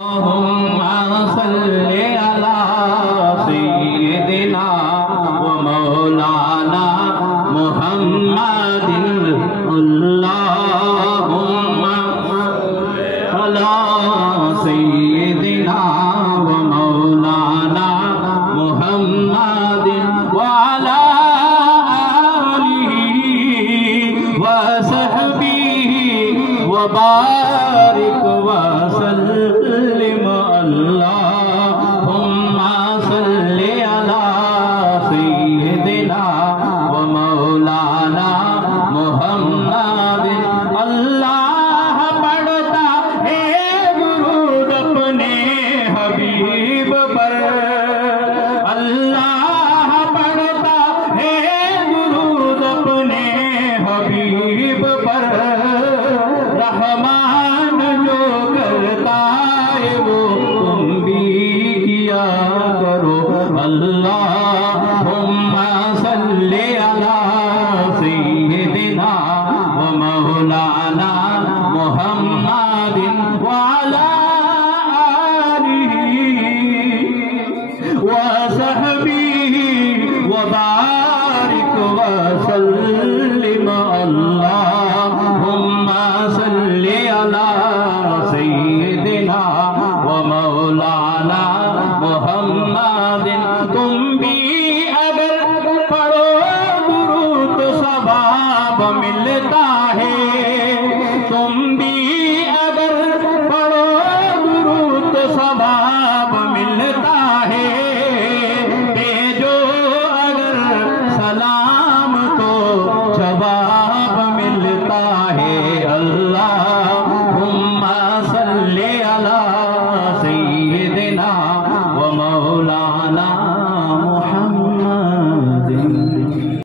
अल्लाहुम्मा सल्ली अला सय्यिदिना व मौलाना मुहम्मदिन अल्लाहुम्मा अला सय्यिदिना व मौलाना मुहम्मदिन व अला आलिहि व सहबिहि व बारिक व सल्लिम अल्लाहुम्मा सल्ली अला सय्यिदिना व मौलाना मुहम्मदिन। अल्लाह पढ़ता है दुरूद अपने हबीब पर, अल्लाह पढ़ता है दुरूद अपने हबीब पर। रहमान जो करता है वो तुम भी किया करो। अल्लाहुम्मा सल्ली अला सय्यिदिना व मौलाना मुहम्मदिन व अला आलिहि व सहबिहि व बारिक व सल्लिम अल्लाहुम्मा सल्ली अला सय्यिदिना व मौलाना मुहम्मदिन। तुम भी अगर पढ़ो दुरूद तो सवाब मिलता है, तुम भी अगर पढ़ो दुरूद तो सवाब मिलता है। भेजो अगर सलाम तो जवाब मिलता है। अल्लाहुम्मा सल्ली अला सय्यिदिना व मौलाना